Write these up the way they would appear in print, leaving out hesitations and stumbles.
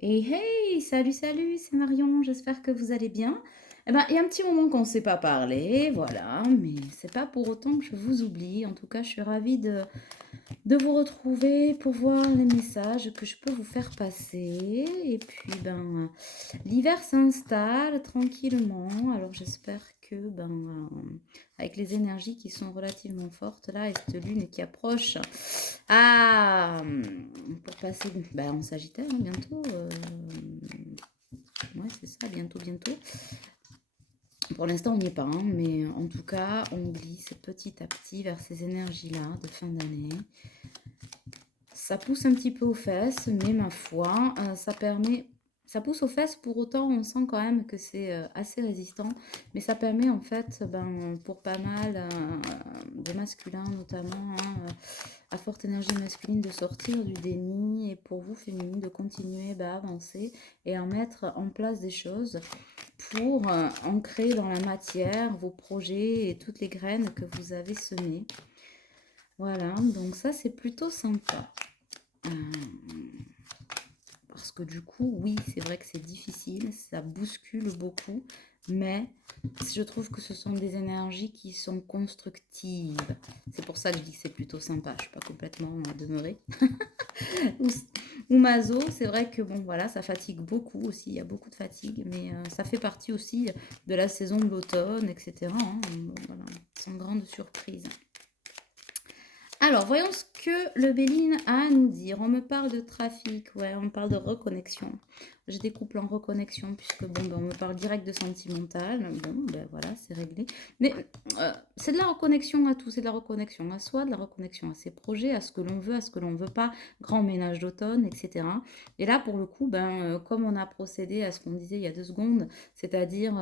Hey hey! Salut, salut, c'est Marion, j'espère que vous allez bien. Eh ben, il y a un petit moment qu'on ne s'est pas parlé, voilà, mais c'est pas pour autant que je vous oublie. En tout cas, je suis ravie de vous retrouver pour voir les messages que je peux vous faire passer. Et puis, ben, l'hiver s'installe tranquillement. Alors, j'espère que, ben, avec les énergies qui sont relativement fortes là, et cette lune qui approche, pour passer ben, en Sagittaire hein, bientôt. Ouais, c'est ça, bientôt, bientôt. Pour l'instant, on n'y est pas, hein, mais en tout cas, on glisse petit à petit vers ces énergies-là de fin d'année. Ça pousse un petit peu aux fesses, mais ma foi, ça permet ça pousse aux fesses, pour autant on sent quand même que c'est, assez résistant, mais ça permet en fait, ben, pour pas mal, de masculins notamment, hein, à forte énergie masculine de sortir du déni et pour vous féminines de continuer, bah, à avancer et à mettre en place des choses pour, ancrer dans la matière vos projets et toutes les graines que vous avez semées. Voilà, donc ça c'est plutôt sympa. Parce que du coup, oui, c'est vrai que c'est difficile, ça bouscule beaucoup, mais je trouve que ce sont des énergies qui sont constructives. C'est pour ça que je dis que c'est plutôt sympa. Je suis pas complètement demeurée. ou, ou maso, c'est vrai que bon, voilà, ça fatigue beaucoup aussi. Il y a beaucoup de fatigue, mais ça fait partie aussi de la saison de l'automne, etc. Hein, voilà, sans grande surprise. Alors, voyons ce que le Béline a à nous dire. On me parle de trafic, ouais, on me parle de reconnexion. J'ai des couples en reconnexion, puisque bon, ben, on me parle direct de sentimental. Bon, ben voilà, c'est réglé. Mais c'est de la reconnexion à tout, c'est de la reconnexion à soi, de la reconnexion à ses projets, à ce que l'on veut, à ce que l'on ne veut pas, grand ménage d'automne, etc. Et là, pour le coup, ben, comme on a procédé à ce qu'on disait il y a 2 secondes, c'est-à-dire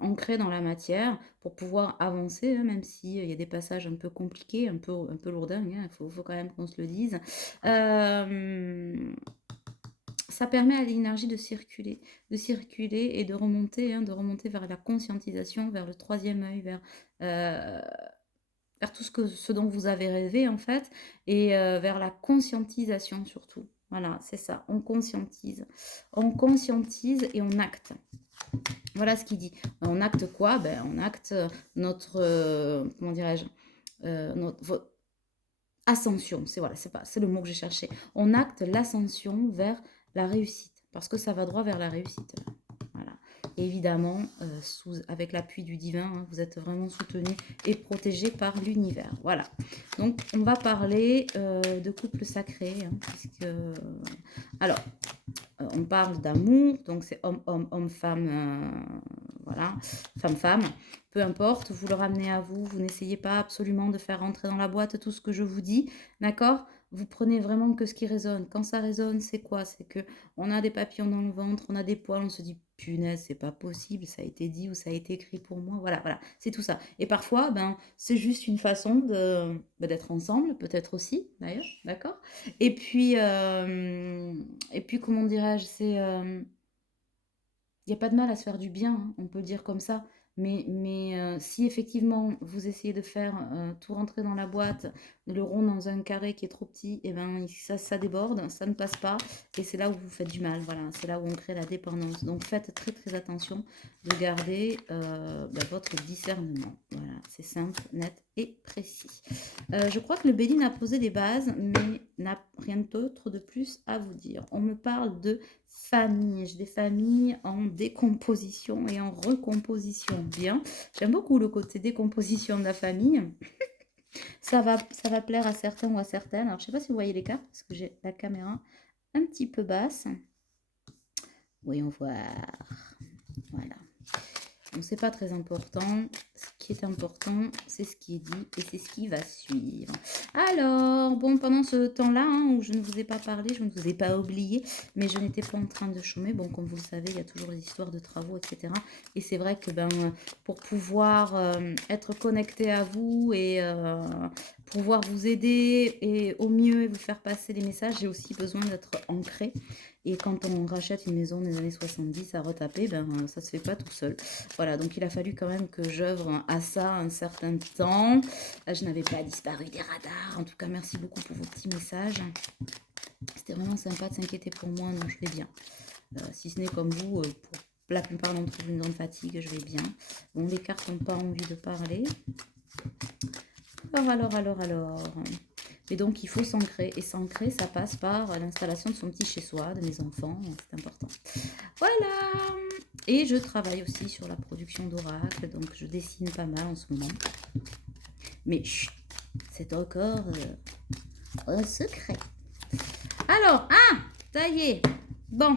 ancré dans la matière, pour pouvoir avancer, hein, même s'il y a des passages un peu compliqués, un peu lourdingues, hein, faut quand même qu'on se le dise. Ça permet à l'énergie de circuler et de remonter vers la conscientisation, vers le troisième œil, euh, vers tout ce dont vous avez rêvé en fait, et vers la conscientisation surtout. Voilà, c'est ça, on conscientise. On conscientise et on acte. Voilà ce qu'il dit. On acte quoi? Ben, on acte notre, comment dirais-je, notre ascension. C'est voilà, c'est le mot que j'ai cherché. On acte l'ascension vers la réussite, parce que ça va droit vers la réussite. Voilà. Et évidemment, avec l'appui du divin, hein, vous êtes vraiment soutenu et protégé par l'univers. Voilà. Donc, on va parler de couple sacré, hein, puisque... alors, on parle d'amour, donc c'est homme-homme, homme-femme, voilà, femme-femme, peu importe, vous le ramenez à vous, vous n'essayez pas absolument de faire rentrer dans la boîte tout ce que je vous dis, d'accord? Vous prenez vraiment que ce qui résonne. Quand ça résonne, c'est quoi? C'est que on a des papillons dans le ventre, on a des poils, on se dit punaise, c'est pas possible, ça a été dit ou ça a été écrit pour moi. Voilà, voilà, c'est tout ça. Et parfois, ben, c'est juste une façon d'être ensemble, peut-être aussi, d'ailleurs, d'accord? Et puis, comment dirais-je, il n'y a pas de mal à se faire du bien, hein, on peut le dire comme ça. Mais si effectivement vous essayez de faire tout rentrer dans la boîte, le rond dans un carré qui est trop petit, et ben ça déborde, ça ne passe pas, et c'est là où vous faites du mal. Voilà, c'est là où on crée la dépendance. Donc faites très très attention de garder votre discernement. Voilà, c'est simple, net et précis. Je crois que le Béline a posé des bases, mais n'a rien d'autre de plus à vous dire. On me parle de famille. J'ai des familles en décomposition et en recomposition. Bien. J'aime beaucoup le côté décomposition de la famille. Ça va plaire à certains ou à certaines. Alors, je ne sais pas si vous voyez les cartes, parce que j'ai la caméra un petit peu basse. Voyons voir. Voilà. Donc, c'est pas très important. Ce qui est important, c'est ce qui est dit et c'est ce qui va suivre. Alors, bon, pendant ce temps-là, hein, où je ne vous ai pas parlé, je ne vous ai pas oublié, mais je n'étais pas en train de chômer. Bon, comme vous le savez, il y a toujours les histoires de travaux, etc. Et c'est vrai que ben, pour pouvoir être connecté à vous et pouvoir vous aider et au mieux vous faire passer les messages, j'ai aussi besoin d'être ancré. Et quand on rachète une maison des années 70 à retaper, ben, ça se fait pas tout seul. Voilà, donc il a fallu quand même que j'œuvre répondre à ça un certain temps. Je n'avais pas disparu des radars. En tout cas, merci beaucoup pour vos petits messages. C'était vraiment sympa de s'inquiéter pour moi. Non, je vais bien. Si ce n'est comme vous, pour la plupart d'entre vous, une grande fatigue, je vais bien. Bon, les cartes n'ont pas envie de parler. Alors. Et donc, il faut s'ancrer. Et s'ancrer, ça passe par l'installation de son petit chez-soi, de mes enfants. C'est important. Voilà. Et je travaille aussi sur la production d'oracles. Donc, je dessine pas mal en ce moment. Mais chut, c'est encore un secret. Alors, ça y est. Bon.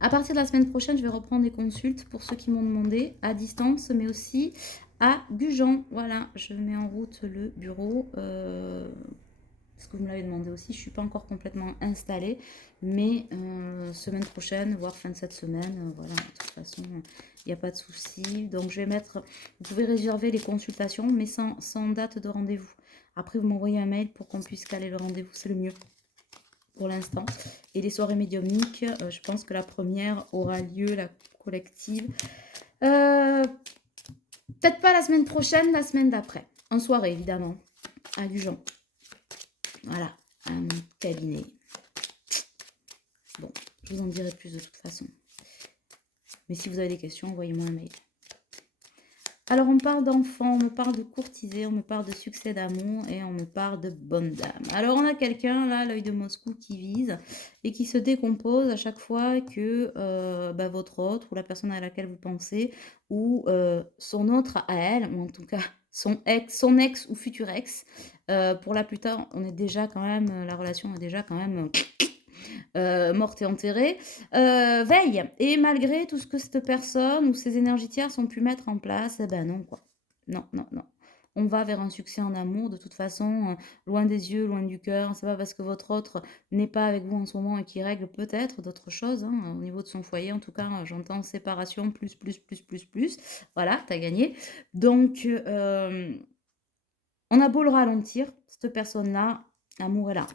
À partir de la semaine prochaine, je vais reprendre des consultes pour ceux qui m'ont demandé à distance, mais aussi à Gujan. Voilà, je mets en route le bureau. Parce que vous me l'avez demandé aussi, je ne suis pas encore complètement installée, mais semaine prochaine, voire fin de cette semaine, voilà, de toute façon, il n'y a pas de souci. Donc je vais mettre, vous pouvez réserver les consultations, mais sans date de rendez-vous. Après, vous m'envoyez un mail pour qu'on puisse caler le rendez-vous, c'est le mieux pour l'instant. Et les soirées médiumniques, je pense que la première aura lieu, la collective, peut-être pas la semaine prochaine, la semaine d'après, en soirée évidemment, à Gujan. Voilà, un cabinet. Bon, je vous en dirai plus de toute façon. Mais si vous avez des questions, envoyez-moi un mail. Alors, on parle d'enfants, on me parle de courtisés, on me parle de succès d'amour et on me parle de bonne dame. Alors, on a quelqu'un, là, l'œil de Moscou, qui vise et qui se décompose à chaque fois que votre autre ou la personne à laquelle vous pensez ou son autre à elle, ou en tout cas son ex ou futur ex, pour la plupart, on est déjà quand même, la relation est déjà quand même morte et enterrée, veille. Et malgré tout ce que cette personne ou ces énergies tierces ont pu mettre en place, eh ben non, quoi. Non. On va vers un succès en amour, de toute façon, loin des yeux, loin du cœur. C'est pas parce que votre autre n'est pas avec vous en ce moment et qui règle peut-être d'autres choses, hein, au niveau de son foyer. En tout cas, j'entends séparation, plus. Voilà, t'as gagné. Donc, on a beau le ralentir, cette personne-là, l'amour est là.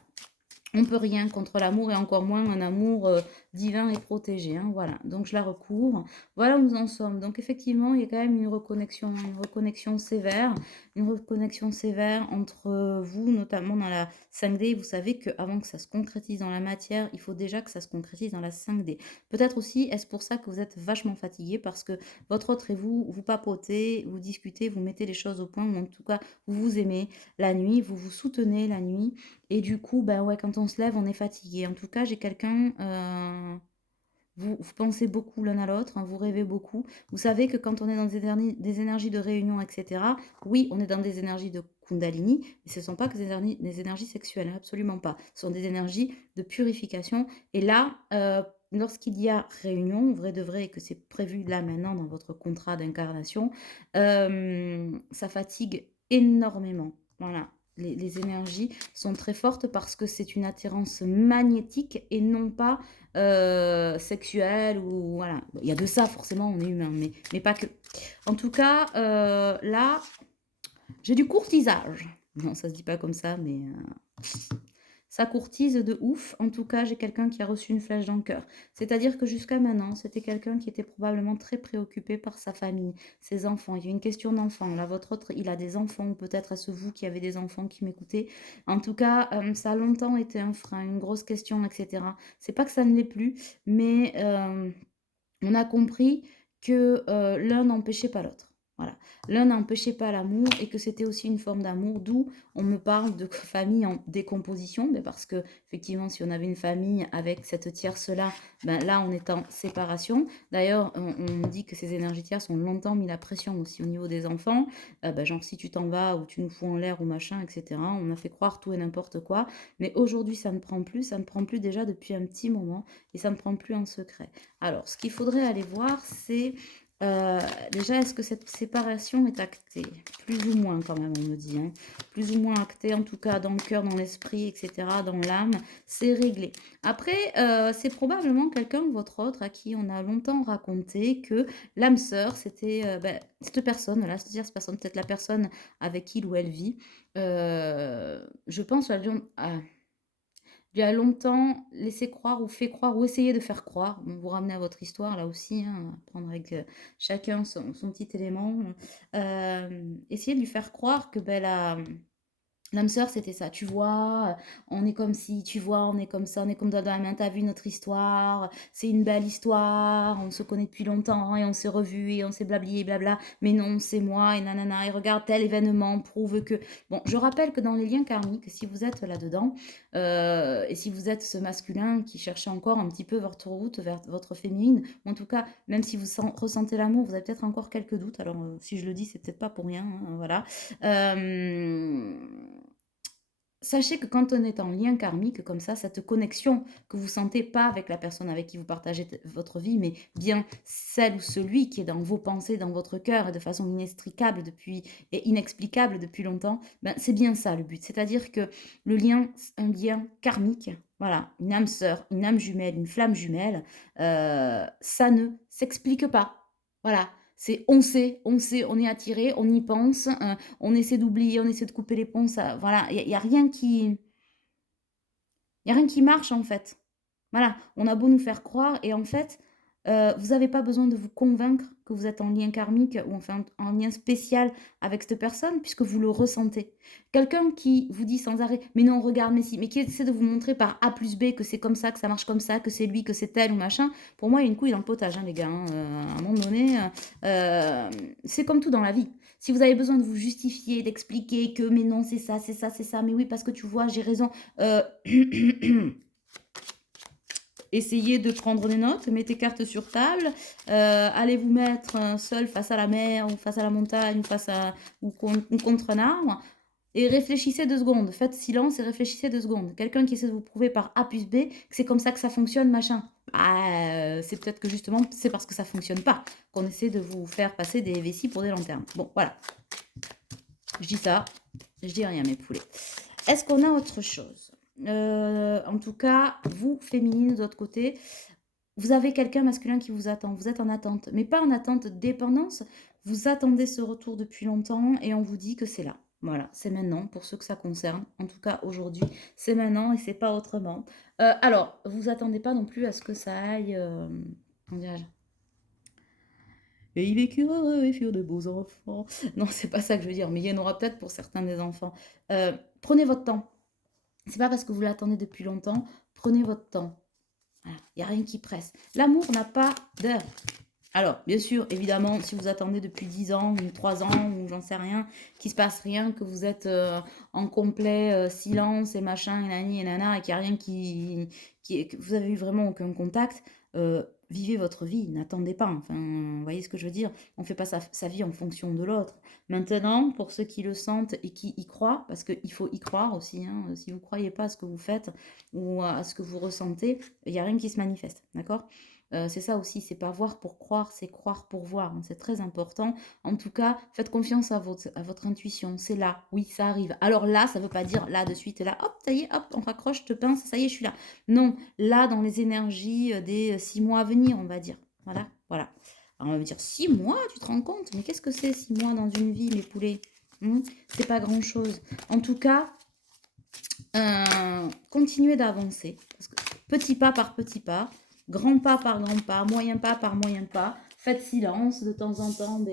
On peut rien contre l'amour et encore moins un amour divin et protégé. Hein, voilà, donc je la recouvre. Voilà où nous en sommes. Donc effectivement, il y a quand même une reconnexion sévère. Une reconnexion sévère entre vous, notamment dans la 5D. Vous savez qu'avant que ça se concrétise dans la matière, il faut déjà que ça se concrétise dans la 5D. Peut-être aussi, est-ce pour ça que vous êtes vachement fatigué parce que votre autre et vous papotez, vous discutez, vous mettez les choses au point, ou en tout cas, vous vous aimez la nuit, vous vous soutenez la nuit. Et du coup, ben ouais, quand on se lève, on est fatigué. En tout cas, j'ai quelqu'un, vous pensez beaucoup l'un à l'autre, hein, vous rêvez beaucoup. Vous savez que quand on est dans des énergies de réunion, etc., oui, on est dans des énergies de Kundalini, mais ce ne sont pas que des énergies sexuelles, hein, absolument pas. Ce sont des énergies de purification. Et là, lorsqu'il y a réunion, vrai de vrai, et que c'est prévu là maintenant dans votre contrat d'incarnation, ça fatigue énormément. Voilà. Les énergies sont très fortes parce que c'est une attirance magnétique et non pas sexuelle ou voilà. Il y a de ça forcément, on est humain, mais pas que. En tout cas, là, j'ai du courtisage. Non, ça se dit pas comme ça, mais ça courtise de ouf. En tout cas, j'ai quelqu'un qui a reçu une flèche dans le cœur. C'est-à-dire que jusqu'à maintenant, c'était quelqu'un qui était probablement très préoccupé par sa famille, ses enfants. Il y a une question d'enfant. Là, votre autre, il a des enfants, ou peut-être est-ce vous qui avez des enfants qui m'écoutez. En tout cas, ça a longtemps été un frein, une grosse question, etc. C'est pas que ça ne l'est plus, mais on a compris que l'un n'empêchait pas l'autre. Voilà. L'un n'empêchait pas l'amour et que c'était aussi une forme d'amour, d'où on me parle de famille en décomposition, mais parce que effectivement, si on avait une famille avec cette tierce-là, ben là, on est en séparation. D'ailleurs, on dit que ces énergies tierces ont longtemps mis la pression aussi au niveau des enfants, genre si tu t'en vas ou tu nous fous en l'air ou machin, etc. On a fait croire tout et n'importe quoi, mais aujourd'hui, ça ne prend plus, ça ne prend plus déjà depuis un petit moment et ça ne prend plus en secret. Alors, ce qu'il faudrait aller voir, c'est déjà, est-ce que cette séparation est actée? Plus ou moins quand même, on me dit. Hein. Plus ou moins actée, en tout cas dans le cœur, dans l'esprit, etc., dans l'âme, c'est réglé. Après, c'est probablement quelqu'un, votre autre, à qui on a longtemps raconté que l'âme sœur, c'était cette personne-là, c'est-à-dire cette personne, peut-être la personne avec qui ou elle vit. Je pense à lui a longtemps laissé croire ou fait croire ou essayé de faire croire, bon, vous ramenez à votre histoire là aussi, hein, prendre avec chacun son petit élément, essayer de lui faire croire que ben, l'âme sœur, c'était ça. Tu vois, on est comme ci, tu vois, on est comme ça, on est comme dans la main. T'as vu notre histoire, c'est une belle histoire, on se connaît depuis longtemps et on s'est revus et on s'est blablié, blabla. Mais non, c'est moi et nanana. Et regarde, tel événement prouve que. Bon, je rappelle que dans les liens karmiques, si vous êtes là-dedans, et si vous êtes ce masculin qui cherchait encore un petit peu votre route vers votre féminine, ou en tout cas, même si vous ressentez l'amour, vous avez peut-être encore quelques doutes. Alors, si je le dis, c'est peut-être pas pour rien, hein, voilà. Euh, Sachez que quand on est en lien karmique comme ça, cette connexion que vous sentez pas avec la personne avec qui vous partagez votre vie, mais bien celle ou celui qui est dans vos pensées, dans votre cœur et de façon inextricable depuis et inexplicable depuis longtemps, ben c'est bien ça le but. C'est-à-dire que le lien, un lien karmique, voilà, une âme sœur, une âme jumelle, une flamme jumelle, ça ne s'explique pas. Voilà, c'est on sait, on est attiré, on y pense, on essaie d'oublier, on essaie de couper les ponts, ça, voilà, y a rien qui, y a rien qui marche en fait. Voilà, on a beau nous faire croire, et en fait, vous n'avez pas besoin de vous convaincre que vous êtes en lien karmique ou enfin en lien spécial avec cette personne, puisque vous le ressentez. Quelqu'un qui vous dit sans arrêt, mais non, regarde, mais si, mais qui essaie de vous montrer par A plus B que c'est comme ça, que ça marche comme ça, que c'est lui, que c'est tel ou machin, pour moi, il y a une couille dans le potage, hein, les gars. Hein. À un moment donné, c'est comme tout dans la vie. Si vous avez besoin de vous justifier, d'expliquer que, mais non, c'est ça, c'est ça, c'est ça, mais oui, parce que tu vois, j'ai raison. Essayez de prendre des notes, mettez cartes sur table, allez vous mettre seul face à la mer ou face à la montagne ou ou contre un arbre et réfléchissez 2 secondes. Faites silence et réfléchissez 2 secondes. Quelqu'un qui essaie de vous prouver par A plus B que c'est comme ça que ça fonctionne, machin. C'est peut-être que justement c'est parce que ça fonctionne pas qu'on essaie de vous faire passer des vessies pour des lanternes. Bon, voilà. Je dis ça, je dis rien mes poulets. Est-ce qu'on a autre chose? En tout cas, vous, féminine, de l'autre côté, vous avez quelqu'un masculin qui vous attend. Vous êtes en attente, mais pas en attente de dépendance. Vous attendez ce retour depuis longtemps et on vous dit que c'est là. Voilà, c'est maintenant pour ceux que ça concerne. En tout cas, aujourd'hui, c'est maintenant et c'est pas autrement. Alors, vous attendez pas non plus à ce que ça aille. Comment dirais-je? Et il vécura heureux et furent de beaux enfants. Non, c'est pas ça que je veux dire, mais il y en aura peut-être pour certains des enfants. Prenez votre temps. C'est pas parce que vous l'attendez depuis longtemps. Prenez votre temps. Voilà, il n'y a rien qui presse. L'amour n'a pas d'heure. Alors, bien sûr, évidemment, si vous attendez depuis 10 ans ou 3 ans ou j'en sais rien, qu'il se passe rien, que vous êtes en complet silence et machin et nani et nana et qu'il n'y a rien que vous avez eu vraiment aucun contact, vivez votre vie, n'attendez pas. Enfin, vous voyez ce que je veux dire? On ne fait pas sa vie en fonction de l'autre. Maintenant, pour ceux qui le sentent et qui y croient, parce qu'il faut y croire aussi, hein, si vous ne croyez pas à ce que vous faites ou à ce que vous ressentez, il n'y a rien qui se manifeste, d'accord? C'est ça aussi, c'est pas voir pour croire, c'est croire pour voir. Hein, c'est très important. En tout cas, faites confiance à votre intuition. C'est là, oui, ça arrive. Alors là, ça veut pas dire là de suite, là, hop, ça y est, hop, on raccroche, je te pince, ça y est, je suis là. Non, là, dans les énergies des 6 mois à venir, on va dire. Voilà, voilà. Alors, on va me dire 6 mois, tu te rends compte? Mais qu'est-ce que c'est 6 mois dans une vie, mes poulets? C'est pas grand-chose. En tout cas, continuez d'avancer. Parce que petit pas par petit pas, grand pas par grand pas, moyen pas par moyen pas. Faites silence de temps en temps.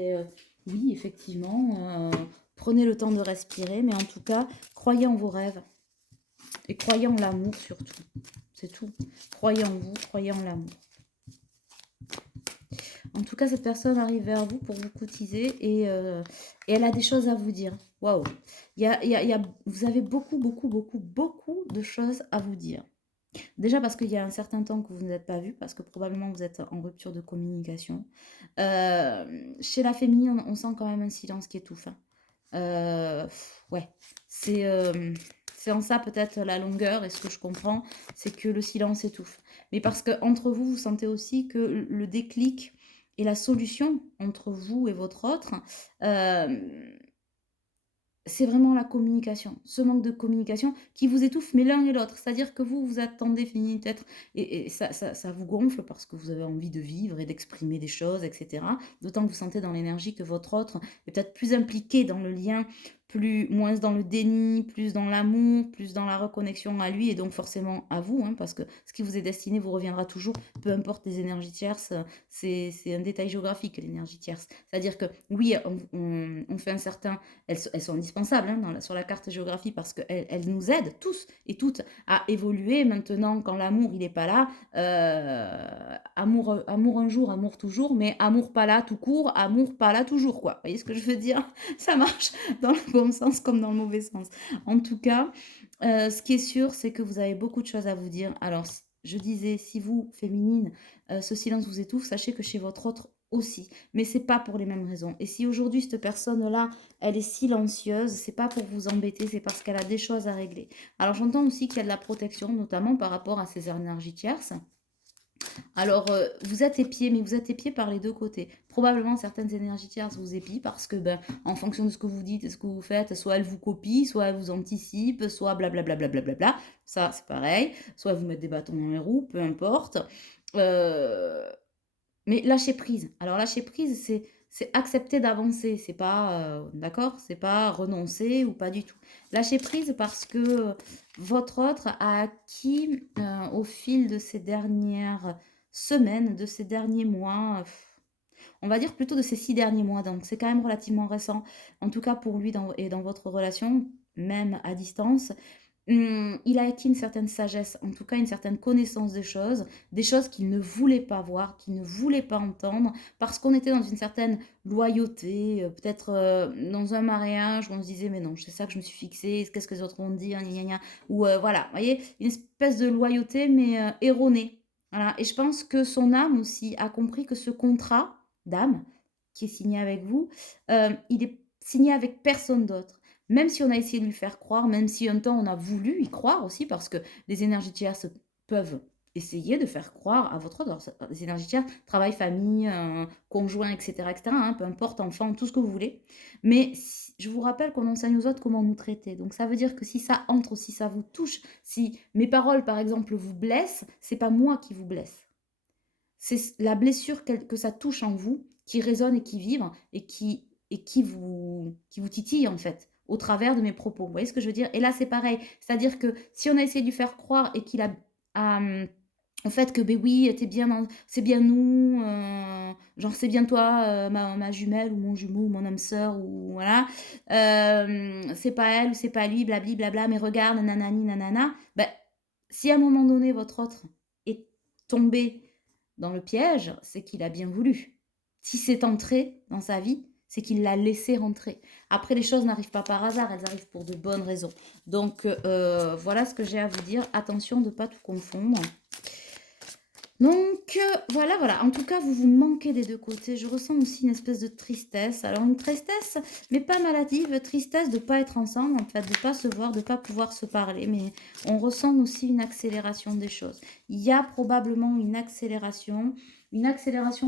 Oui, effectivement, prenez le temps de respirer. Mais en tout cas, croyez en vos rêves. Et croyez en l'amour surtout. C'est tout. Croyez en vous, croyez en l'amour. En tout cas, cette personne arrive vers vous pour vous cotiser et elle a des choses à vous dire. Waouh! Vous avez beaucoup, beaucoup, beaucoup, beaucoup de choses à vous dire. Déjà parce qu'il y a un certain temps que vous n'êtes pas vu, parce que probablement vous êtes en rupture de communication. Chez la féminine, on sent quand même un silence qui étouffe. Hein. Ouais, c'est en ça peut-être la longueur, et ce que je comprends, c'est que le silence étouffe. Mais parce que entre vous, vous sentez aussi que le déclic et la solution entre vous et votre autre, c'est vraiment la communication, ce manque de communication qui vous étouffe, mais l'un et l'autre. C'est-à-dire que vous attendez fini peut-être, et ça vous gonfle parce que vous avez envie de vivre et d'exprimer des choses, etc. D'autant que vous sentez dans l'énergie que votre autre est peut-être plus impliqué dans le lien moins dans le déni, plus dans l'amour, plus dans la reconnexion à lui et donc forcément à vous, hein, parce que ce qui vous est destiné vous reviendra toujours, peu importe les énergies tierces, c'est un détail géographique, l'énergie tierce. C'est-à-dire que oui, on fait un certain... Elles sont indispensables, hein, sur la carte géographie parce qu'elles nous aident tous et toutes à évoluer. Maintenant, quand l'amour, il n'est pas là, amour un jour, amour toujours, mais amour pas là tout court, amour pas là toujours, quoi. Vous voyez ce que je veux dire? Ça marche dans le bon sens comme dans le mauvais sens. En tout cas, ce qui est sûr, c'est que vous avez beaucoup de choses à vous dire. Alors, je disais, si vous, féminine, ce silence vous étouffe, sachez que chez votre autre aussi. Mais c'est pas pour les mêmes raisons. Et si aujourd'hui, cette personne-là, elle est silencieuse, c'est pas pour vous embêter, c'est parce qu'elle a des choses à régler. Alors, j'entends aussi qu'il y a de la protection, notamment par rapport à ces énergies tierces. Alors, vous êtes épié, mais vous êtes épié par les deux côtés. Probablement, certaines énergies tierces vous épient parce que, ben, en fonction de ce que vous dites et ce que vous faites, soit elles vous copient, soit elles vous anticipent, soit blablabla. Ça, c'est pareil. Soit elles vous mettent des bâtons dans les roues, peu importe. Euh, mais lâcher prise. Alors, lâcher prise, c'est accepter d'avancer. C'est pas, d'accord? C'est pas renoncer ou pas du tout. Lâcher prise parce que votre autre a acquis au fil de ces dernières semaines, de ces derniers mois, on va dire plutôt de ces 6 derniers mois. Donc, c'est quand même relativement récent. En tout cas, pour lui et dans votre relation, même à distance. Il a acquis une certaine sagesse, en tout cas une certaine connaissance des choses qu'il ne voulait pas voir, qu'il ne voulait pas entendre, parce qu'on était dans une certaine loyauté, peut-être dans un mariage où on se disait mais non, c'est ça que je me suis fixé, qu'est-ce que les autres vont dire, gna gna gna. Ou voilà, vous voyez, une espèce de loyauté mais erronée. Voilà. Et je pense que son âme aussi a compris que ce contrat d'âme qui est signé avec vous, il est signé avec personne d'autre. Même si on a essayé de lui faire croire, même si un temps on a voulu y croire aussi, parce que les énergies tierces peuvent essayer de faire croire à votre autre. Alors, les énergies tierces, travail, famille, conjoint, etc., hein, peu importe, enfant, tout ce que vous voulez. Mais je vous rappelle qu'on enseigne aux autres comment nous traiter. Donc ça veut dire que si ça entre, si ça vous touche, si mes paroles, par exemple, vous blessent, c'est pas moi qui vous blesse. C'est la blessure que ça touche en vous, qui résonne et qui vibre, et qui vous titille, en fait, au travers de mes propos. Vous voyez ce que je veux dire? Et là, c'est pareil. C'est-à-dire que si on a essayé de lui faire croire et qu'il a en fait, que ben oui, c'est bien nous, genre c'est bien toi, ma jumelle ou mon jumeau ou mon âme sœur ou voilà, c'est pas elle ou c'est pas lui, blabli blabla, mais regarde, nanani nanana. Ben, si à un moment donné votre autre est tombé dans le piège, c'est qu'il a bien voulu. Si c'est entré dans sa vie, c'est qu'il l'a laissé rentrer. Après, les choses n'arrivent pas par hasard, elles arrivent pour de bonnes raisons. Donc, voilà ce que j'ai à vous dire. Attention de ne pas tout confondre. Donc, voilà. En tout cas, vous vous manquez des deux côtés. Je ressens aussi une espèce de tristesse. Alors, une tristesse, mais pas maladive, tristesse de ne pas être ensemble, en fait, de ne pas se voir, de ne pas pouvoir se parler. Mais on ressent aussi une accélération des choses. Il y a probablement une accélération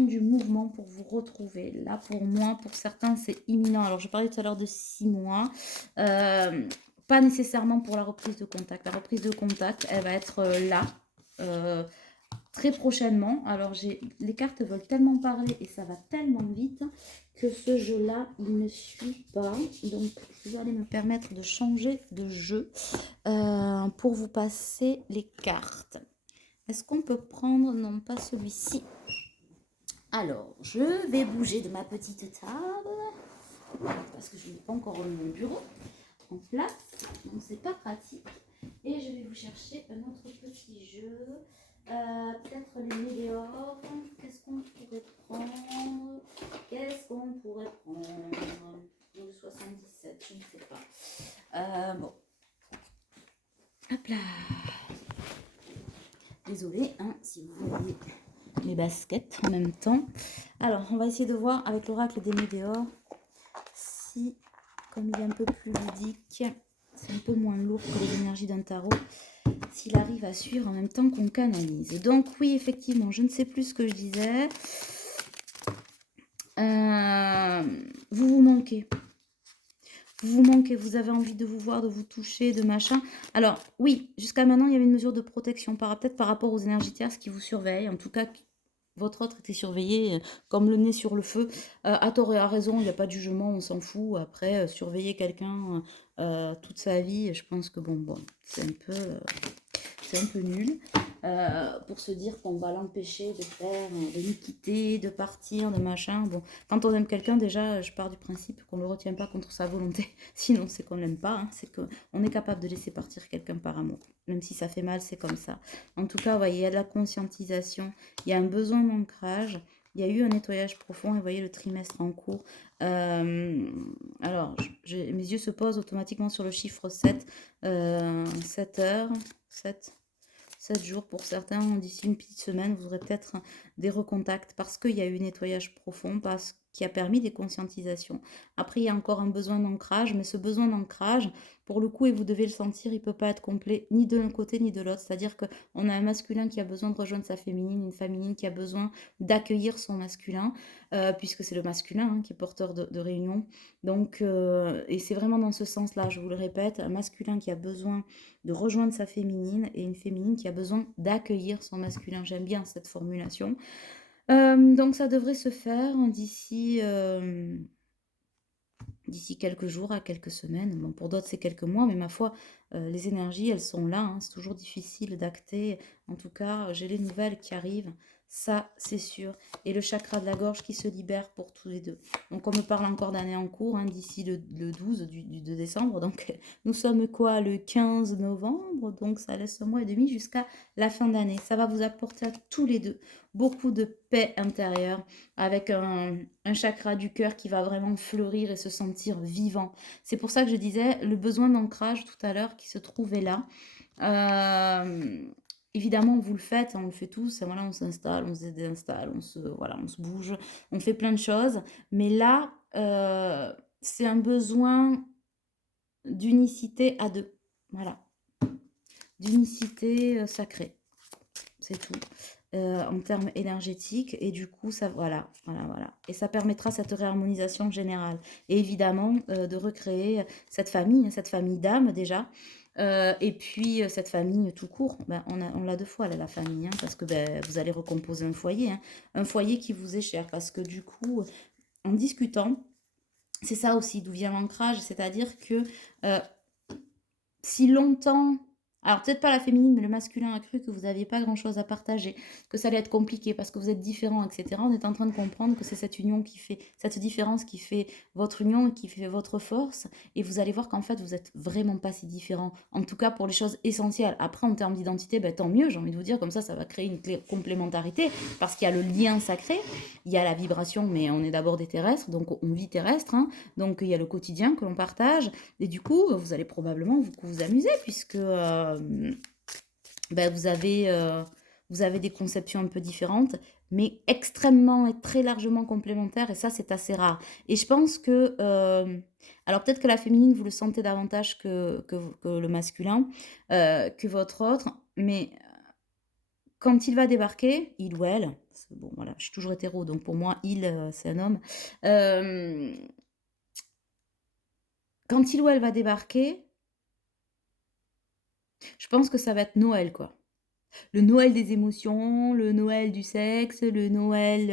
du mouvement pour vous retrouver. Là, pour moi, pour certains, c'est imminent. Alors, je parlais tout à l'heure de 6 mois. Pas nécessairement pour la reprise de contact. La reprise de contact, elle va être là. Très prochainement. Alors, les cartes veulent tellement parler et ça va tellement vite que ce jeu-là, il ne suit pas. Donc, je vais aller me permettre de changer de jeu pour vous passer les cartes. Est-ce qu'on peut prendre... Non, pas celui-ci. Alors, je vais bouger de ma petite table parce que je n'ai pas encore mon bureau en place. Donc, c'est pas pratique. Et je vais vous chercher un autre petit jeu. Peut-être les météores. Qu'est-ce qu'on pourrait prendre? Le 77, je ne sais pas. Bon. Hop là. Désolée, hein, si vous voyez mes baskets en même temps. Alors, on va essayer de voir avec l'oracle des météores si, comme il est un peu plus ludique, c'est un peu moins lourd que les énergies d'un tarot, s'il arrive à suivre en même temps qu'on canalise. Donc oui, effectivement, je ne sais plus ce que je disais. Vous vous manquez. Vous manquez, vous avez envie de vous voir, de vous toucher, de machin. Alors oui, jusqu'à maintenant, il y avait une mesure de protection, peut-être par rapport aux énergies tierces qui vous surveillent, en tout cas votre autre était surveillé comme le nez sur le feu. À tort et à raison, il n'y a pas de jugement, on s'en fout. Après, surveiller quelqu'un toute sa vie, je pense que bon, c'est un peu nul. Pour se dire qu'on va l'empêcher de faire, de nous quitter, de partir, de machin. Bon, quand on aime quelqu'un, déjà, je pars du principe qu'on ne le retient pas contre sa volonté. Sinon, c'est qu'on l'aime pas. Hein. C'est qu'on est capable de laisser partir quelqu'un par amour. Même si ça fait mal, c'est comme ça. En tout cas, vous voyez, il y a de la conscientisation, il y a un besoin d'ancrage. Il y a eu un nettoyage profond et vous voyez le trimestre en cours. Euh, alors, mes yeux se posent automatiquement sur le chiffre 7. 7 heures, 7, 7 jours pour certains. D'ici une petite semaine, vous aurez peut-être des recontacts parce qu'il y a eu un nettoyage profond, parce qui a permis des conscientisations. Après, il y a encore un besoin d'ancrage, mais ce besoin d'ancrage, pour le coup, et vous devez le sentir, il ne peut pas être complet ni de l'un côté ni de l'autre. C'est-à-dire qu'on a un masculin qui a besoin de rejoindre sa féminine, une féminine qui a besoin d'accueillir son masculin, puisque c'est le masculin qui est porteur de réunion. Donc, et c'est vraiment dans ce sens-là, je vous le répète, un masculin qui a besoin de rejoindre sa féminine et une féminine qui a besoin d'accueillir son masculin. J'aime bien cette formulation. Donc ça devrait se faire d'ici quelques jours à quelques semaines. Bon, pour d'autres, c'est quelques mois, mais ma foi, les énergies, elles sont là. Hein. C'est toujours difficile d'acter. En tout cas, j'ai les nouvelles qui arrivent. Ça, c'est sûr. Et le chakra de la gorge qui se libère pour tous les deux. Donc, on me parle encore d'année en cours, hein, d'ici le 12 de décembre. Donc, nous sommes quoi, le 15 novembre. Donc, ça laisse un mois et demi jusqu'à la fin d'année. Ça va vous apporter à tous les deux beaucoup de paix intérieure, avec un chakra du cœur qui va vraiment fleurir et se sentir vivant. C'est pour ça que je disais le besoin d'ancrage tout à l'heure qui se trouvait là. Évidemment, vous le faites, hein, on le fait tous. Voilà, on s'installe, on se désinstalle, voilà, on se bouge, on fait plein de choses. Mais là, c'est un besoin d'unicité à deux. Voilà, d'unicité sacrée. C'est tout. En termes énergétiques et du coup ça voilà et ça permettra cette réharmonisation générale et évidemment de recréer cette famille d'âmes déjà et puis cette famille tout court. Ben, on l'a deux fois là, la famille parce que ben, vous allez recomposer un foyer qui vous est cher parce que du coup en discutant c'est ça aussi d'où vient l'ancrage, c'est-à-dire que euh, si longtemps, alors peut-être pas la féminine, mais le masculin a cru que vous n'aviez pas grand-chose à partager, que ça allait être compliqué parce que vous êtes différents, etc. On est en train de comprendre que c'est cette union qui fait, cette différence qui fait votre union et qui fait votre force. Et vous allez voir qu'en fait, vous êtes vraiment pas si différents. En tout cas, pour les choses essentielles. Après, en termes d'identité, ben, tant mieux, j'ai envie de vous dire, comme ça va créer une complémentarité parce qu'il y a le lien sacré, il y a la vibration, mais on est d'abord des terrestres, donc on vit terrestre, hein, donc il y a le quotidien que l'on partage. Et du coup, vous allez probablement vous amuser puisque ben, vous avez des conceptions un peu différentes, mais extrêmement et très largement complémentaires. Et ça, c'est assez rare. Et je pense que... alors peut-être que la féminine, vous le sentez davantage que le masculin, que votre autre. Mais quand il va débarquer, il ou elle... Bon, voilà, je suis toujours hétéro, donc pour moi, c'est un homme. Quand il ou elle va débarquer, je pense que ça va être Noël, quoi. Le Noël des émotions, le Noël du sexe, le Noël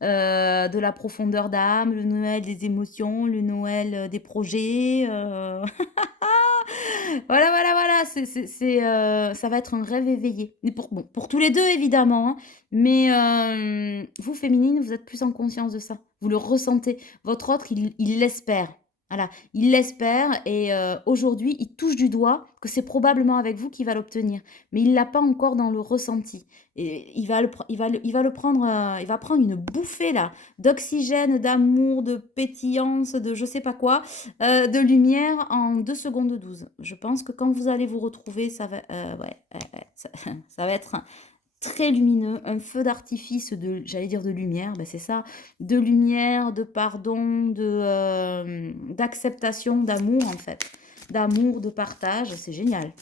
de la profondeur d'âme, le Noël des émotions, le Noël des projets. Voilà, voilà, voilà. Ça va être un rêve éveillé. Et bon, pour tous les deux, évidemment. Hein. Mais vous, féminine, vous êtes plus en conscience de ça. Vous le ressentez. Votre autre, il l'espère. Voilà, il l'espère et aujourd'hui, il touche du doigt que c'est probablement avec vous qu'il va l'obtenir. Mais il l'a pas encore dans le ressenti. Et il va prendre, il va prendre une bouffée là d'oxygène, d'amour, de pétillance, de je sais pas quoi, de lumière en 2 secondes 12. Je pense que quand vous allez vous retrouver, ça va, ça va être très lumineux, un feu d'artifice de, j'allais dire de lumière, ben c'est ça, de lumière, de pardon, d'acceptation, d'amour en fait, d'amour, de partage, c'est génial.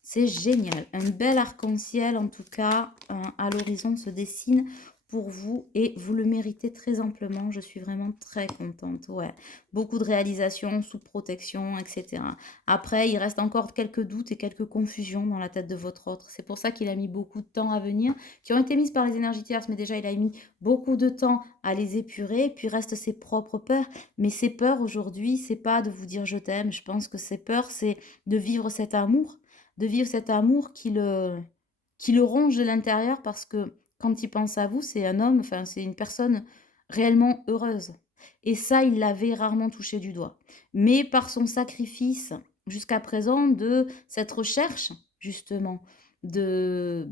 C'est génial. Un bel arc-en-ciel, en tout cas, à l'horizon se dessine pour vous et vous le méritez très amplement. Je suis vraiment très contente. Ouais, beaucoup de réalisations sous protection, etc. Après, il reste encore quelques doutes et quelques confusions dans la tête de votre autre. C'est pour ça qu'il a mis beaucoup de temps à venir, qui ont été mises par les énergies tierces, mais déjà, il a mis beaucoup de temps à les épurer. Puis reste ses propres peurs. Mais ses peurs aujourd'hui, c'est pas de vous dire je t'aime. Je pense que ses peurs, c'est de vivre cet amour, qui le ronge de l'intérieur parce que quand il pense à vous, c'est un homme, enfin, c'est une personne réellement heureuse. Et ça, il l'avait rarement touché du doigt. Mais par son sacrifice jusqu'à présent de cette recherche, justement, de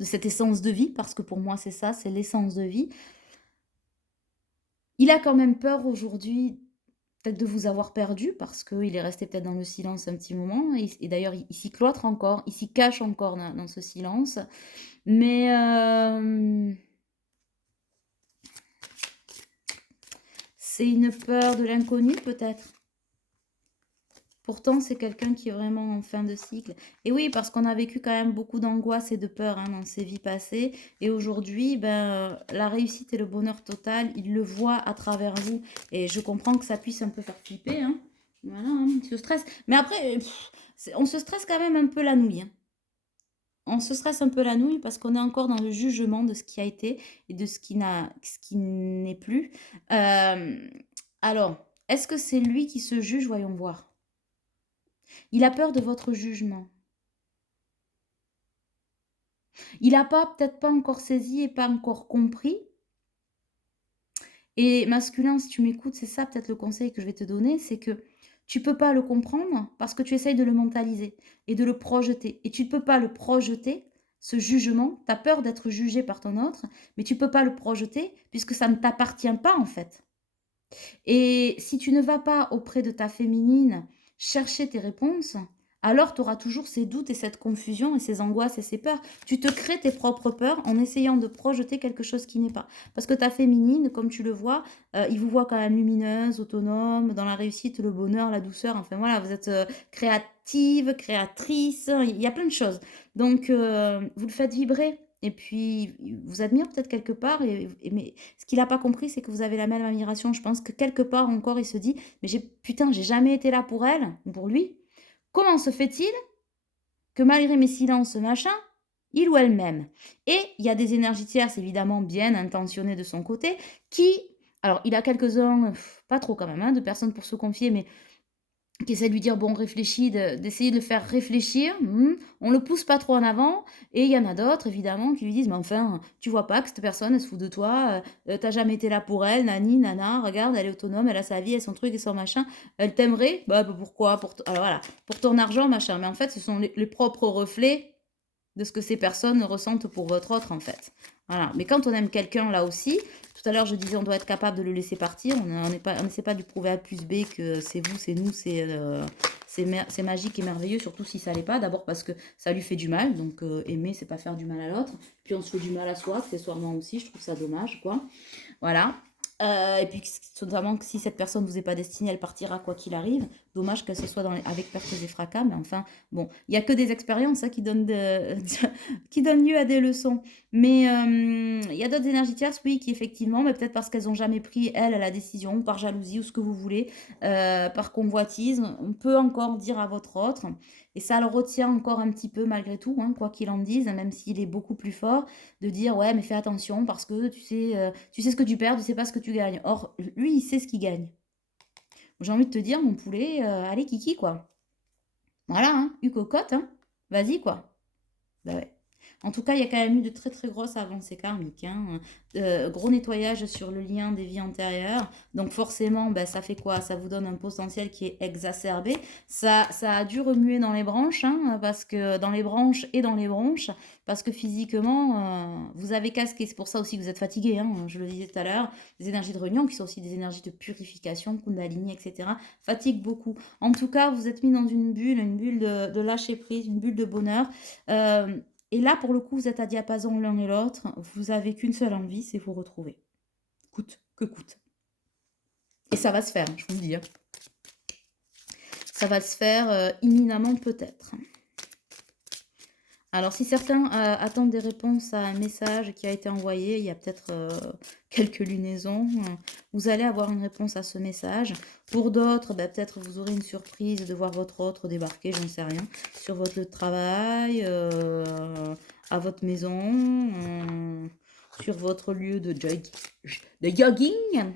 cette essence de vie, parce que pour moi, c'est ça, c'est l'essence de vie, il a quand même peur aujourd'hui peut-être de vous avoir perdu parce qu'il est resté peut-être dans le silence un petit moment. Et d'ailleurs, il s'y cloître encore, il s'y cache encore dans ce silence. Mais c'est une peur de l'inconnu peut-être. Pourtant, c'est quelqu'un qui est vraiment en fin de cycle. Et oui, parce qu'on a vécu quand même beaucoup d'angoisse et de peur hein, dans ses vies passées. Et aujourd'hui, ben, la réussite et le bonheur total, il le voit à travers vous. Et je comprends que ça puisse un peu faire flipper. Hein. Voilà, hein, il se stresse. Mais après, on se stresse quand même un peu la nouille. Hein. On se stresse un peu la nouille parce qu'on est encore dans le jugement de ce qui a été et de ce qui n'est plus. Euh, alors, est-ce que c'est lui qui se juge? Voyons voir. Il a peur de votre jugement. Il n'a pas, peut-être pas encore saisi et pas encore compris. Et masculin, si tu m'écoutes, c'est ça peut-être le conseil que je vais te donner, c'est que tu peux pas le comprendre parce que tu essayes de le mentaliser et de le projeter. Et tu ne peux pas le projeter, ce jugement. Tu as peur d'être jugé par ton autre, mais tu ne peux pas le projeter puisque ça ne t'appartient pas en fait. Et si tu ne vas pas auprès de ta féminine chercher tes réponses, alors tu auras toujours ces doutes et cette confusion et ces angoisses et ces peurs. Tu te crées tes propres peurs en essayant de projeter quelque chose qui n'est pas. Parce que ta féminine, comme tu le vois, il vous voit quand même lumineuse, autonome, dans la réussite, le bonheur, la douceur. Enfin voilà, vous êtes créative, créatrice, il y a plein de choses. Donc, vous le faites vibrer. Et puis, il vous admire peut-être quelque part, mais ce qu'il n'a pas compris, c'est que vous avez la même admiration. Je pense que quelque part encore, il se dit, mais putain, j'ai jamais été là pour elle, ou pour lui. Comment se fait-il que malgré mes silences, machin, il ou elle m'aime? Et il y a des énergies tierces, évidemment, bien intentionnées de son côté, qui, alors il a quelques-uns, pas trop quand même, hein, de personnes pour se confier, mais qui essaie de lui dire, bon, réfléchis, d'essayer de le faire réfléchir, on le pousse pas trop en avant, et il y en a d'autres, évidemment, qui lui disent, mais enfin, tu vois pas que cette personne, elle se fout de toi, t'as jamais été là pour elle, nani, nana, regarde, elle est autonome, elle a sa vie, elle a son truc et son machin, elle t'aimerait, bah pourquoi, alors voilà, pour ton argent, machin, mais en fait, ce sont les propres reflets de ce que ces personnes ressentent pour votre autre, en fait. Voilà. Mais quand on aime quelqu'un, là aussi, tout à l'heure, je disais, on doit être capable de le laisser partir. On n'essaie pas de prouver A plus B que c'est vous, c'est nous, c'est magique et merveilleux, surtout si ça l'est pas. D'abord parce que ça lui fait du mal, donc aimer, c'est pas faire du mal à l'autre. Puis on se fait du mal à soi, accessoirement aussi, je trouve ça dommage, quoi. Voilà. Et puis, notamment que si cette personne ne vous est pas destinée, elle partira quoi qu'il arrive. Dommage que ce soit avec pertes et fracas, mais enfin, bon, il n'y a que des expériences hein, qui donnent lieu à des leçons. Mais il y a d'autres énergies tierces, oui, qui effectivement, mais peut-être parce qu'elles n'ont jamais pris, elles, la décision, par jalousie ou ce que vous voulez, par convoitise, on peut encore dire à votre autre, et ça le retient encore un petit peu malgré tout, hein, quoi qu'il en dise, même s'il est beaucoup plus fort, de dire ouais mais fais attention parce que tu sais ce que tu perds, tu sais pas ce que tu gagnes. Or lui il sait ce qu'il gagne. J'ai envie de te dire mon poulet, allez kiki quoi. Voilà hein, eu cocotte hein, vas-y quoi. Bah ouais. En tout cas, il y a quand même eu de très très grosses avancées karmiques. Hein. Gros nettoyage sur le lien des vies antérieures. Donc forcément, ben, ça fait quoi? Ça vous donne un potentiel qui est exacerbé. Ça a dû remuer dans les branches, hein, parce que dans les branches et dans les bronches, parce que physiquement, vous avez casqué. C'est pour ça aussi que vous êtes fatigué. Hein, je le disais tout à l'heure. Les énergies de réunion, qui sont aussi des énergies de purification, Kundalini, etc., fatiguent beaucoup. En tout cas, vous êtes mis dans une bulle de lâcher prise, une bulle de bonheur. Euh, et là, pour le coup, vous êtes à diapason l'un et l'autre. Vous avez qu'une seule envie, c'est vous retrouver. Coûte que coûte. Et ça va se faire, je vous le dis. Hein. Ça va se faire imminemment peut-être. Alors, si certains attendent des réponses à un message qui a été envoyé, il y a peut-être quelques lunaisons, vous allez avoir une réponse à ce message. Pour d'autres, ben, peut-être vous aurez une surprise de voir votre autre débarquer, j'en sais rien, sur votre lieu de travail, à votre maison, sur votre lieu de jogging.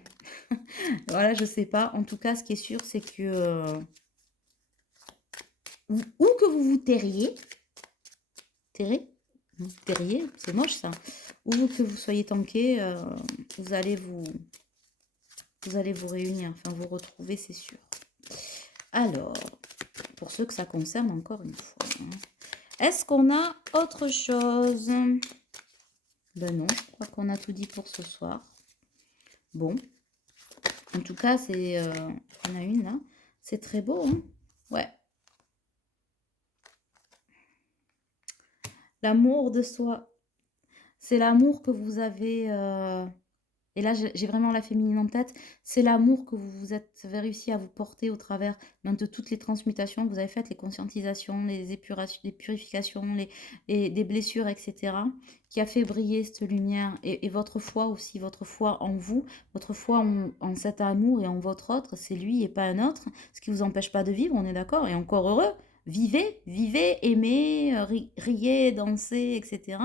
Voilà, je sais pas. En tout cas, ce qui est sûr, c'est que où que vous vous terriez, terrier, c'est moche ça. Ou que vous soyez tanké, vous allez vous réunir, enfin vous retrouver, c'est sûr. Alors, pour ceux que ça concerne, encore une fois, hein. Est-ce qu'on a autre chose? Ben non, je crois qu'on a tout dit pour ce soir. Bon, en tout cas, c'est, on a une là. C'est très beau, hein? Ouais. L'amour de soi. C'est l'amour que vous avez. Et là, j'ai vraiment la féminine en tête. C'est l'amour que vous avez réussi à vous porter au travers de toutes les transmutations que vous avez faites, les conscientisations, les épurations, les purifications, des blessures, etc., qui a fait briller cette lumière. Et votre foi aussi, votre foi en vous, votre foi en cet amour et en votre autre, c'est lui et pas un autre, ce qui ne vous empêche pas de vivre, on est d'accord, et encore heureux. Vivez, vivez, aimez, riez, dansez, etc.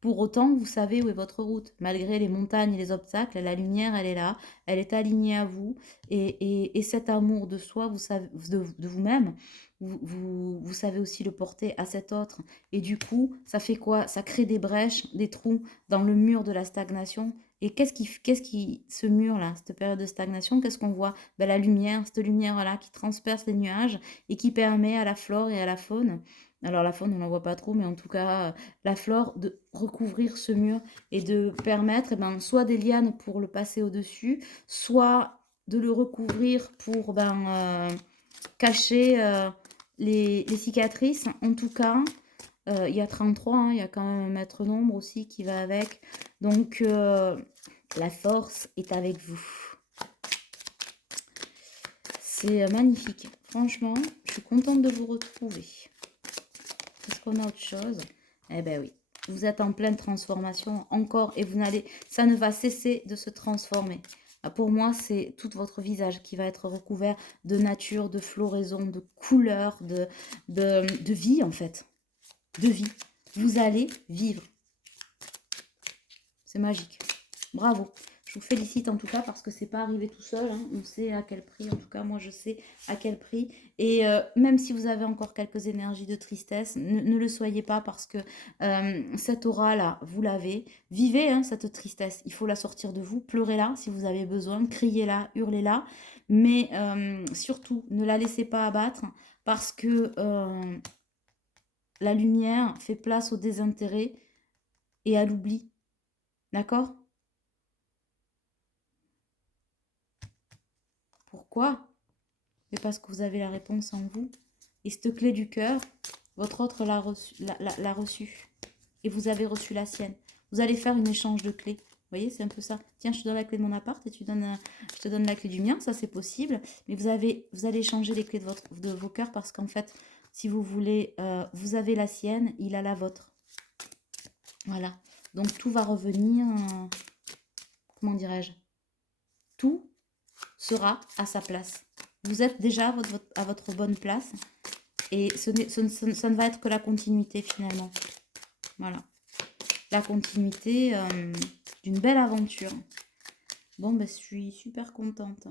Pour autant, vous savez où est votre route. Malgré les montagnes et les obstacles, la lumière, elle est là, elle est alignée à vous. Et cet amour de soi, vous savez, de vous-même, vous savez aussi le porter à cet autre. Et du coup, ça fait quoi? Ça crée des brèches, des trous dans le mur de la stagnation. Et ce mur-là, cette période de stagnation, qu'est-ce qu'on voit? Ben, la lumière, cette lumière-là qui transperce les nuages et qui permet à la flore et à la faune, alors la faune, on n'en voit pas trop, mais en tout cas, la flore de recouvrir ce mur et de permettre soit des lianes pour le passer au-dessus, soit de le recouvrir pour cacher les cicatrices. En tout cas, il y a 33, hein, il y a quand même un maître nombre aussi qui va avec. Donc, la force est avec vous. C'est magnifique. Franchement, je suis contente de vous retrouver. Est-ce qu'on a autre chose? Eh ben oui. Vous êtes en pleine transformation encore et ça ne va cesser de se transformer. Pour moi, c'est tout votre visage qui va être recouvert de nature, de floraison, de couleurs, de vie en fait. De vie. Vous allez vivre. C'est magique. Bravo. Je vous félicite en tout cas parce que c'est pas arrivé tout seul, hein. On sait à quel prix, en tout cas moi je sais à quel prix. Et même si vous avez encore quelques énergies de tristesse, ne le soyez pas parce que cette aura-là, vous l'avez. Vivez hein, cette tristesse, il faut la sortir de vous. Pleurez-la si vous avez besoin, criez-la, hurlez-la. Mais surtout, ne la laissez pas abattre parce que la lumière fait place au désintérêt et à l'oubli. D'accord? Pourquoi? Mais parce que vous avez la réponse en vous. Et cette clé du cœur, votre autre l'a reçue. Et vous avez reçu la sienne. Vous allez faire un échange de clés. Vous voyez, c'est un peu ça. Tiens, je te donne la clé de mon appart et je te donne la clé du mien. Ça, c'est possible. Mais vous allez échanger les clés de vos cœurs parce qu'en fait, si vous voulez, vous avez la sienne, il a la vôtre. Voilà. Donc, tout va revenir, comment dirais-je? Tout sera à sa place. Vous êtes déjà à votre bonne place et ça ne va être que la continuité finalement. Voilà. La continuité d'une belle aventure. Bon, ben, je suis super contente.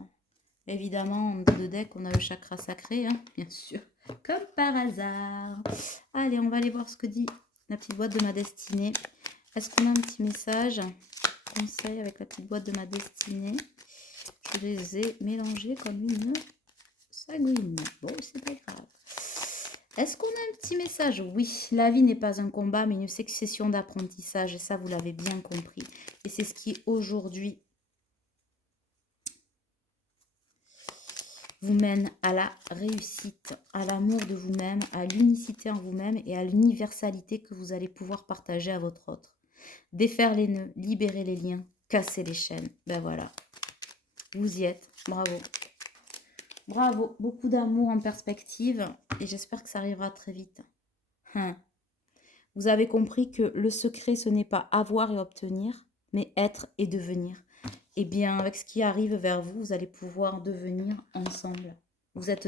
Évidemment, en deux de deck, on a le chakra sacré, hein, bien sûr. Comme par hasard. Allez, on va aller voir ce que dit la petite boîte de ma destinée. Est-ce qu'on a un petit message? Conseil avec la petite boîte de ma destinée. Je les ai mélangés comme une sanguine. Bon, c'est pas grave. Est-ce qu'on a un petit message? Oui, la vie n'est pas un combat, mais une succession d'apprentissages. Et ça, vous l'avez bien compris. Et c'est ce qui, aujourd'hui, vous mène à la réussite, à l'amour de vous-même, à l'unicité en vous-même et à l'universalité que vous allez pouvoir partager à votre autre. Défaire les nœuds, libérer les liens, casser les chaînes. Ben voilà. Vous y êtes. Bravo. Bravo. Beaucoup d'amour en perspective et j'espère que ça arrivera très vite. Vous avez compris que le secret, ce n'est pas avoir et obtenir, mais être et devenir. Eh bien, avec ce qui arrive vers vous, vous allez pouvoir devenir ensemble. Vous êtes,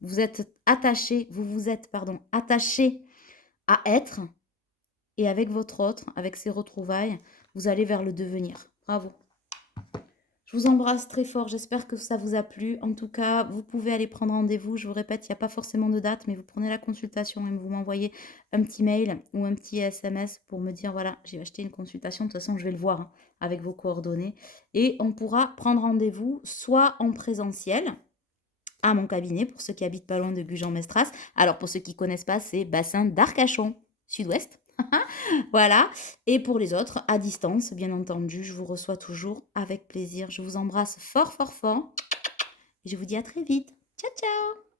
vous êtes attachés, vous vous êtes, pardon, attachés à être, et avec votre autre, avec ces retrouvailles, vous allez vers le devenir. Bravo. Je vous embrasse très fort, j'espère que ça vous a plu. En tout cas, vous pouvez aller prendre rendez-vous. Je vous répète, il n'y a pas forcément de date, mais vous prenez la consultation et vous m'envoyez un petit mail ou un petit SMS pour me dire, voilà, j'ai acheté une consultation. De toute façon, je vais le voir hein, avec vos coordonnées. Et on pourra prendre rendez-vous soit en présentiel à mon cabinet, pour ceux qui habitent pas loin de Gujan-Mestras. Alors, pour ceux qui ne connaissent pas, c'est bassin d'Arcachon, sud-ouest. Voilà. Et pour les autres, à distance, bien entendu, je vous reçois toujours avec plaisir. Je vous embrasse fort, fort, fort. Et je vous dis à très vite. Ciao, ciao!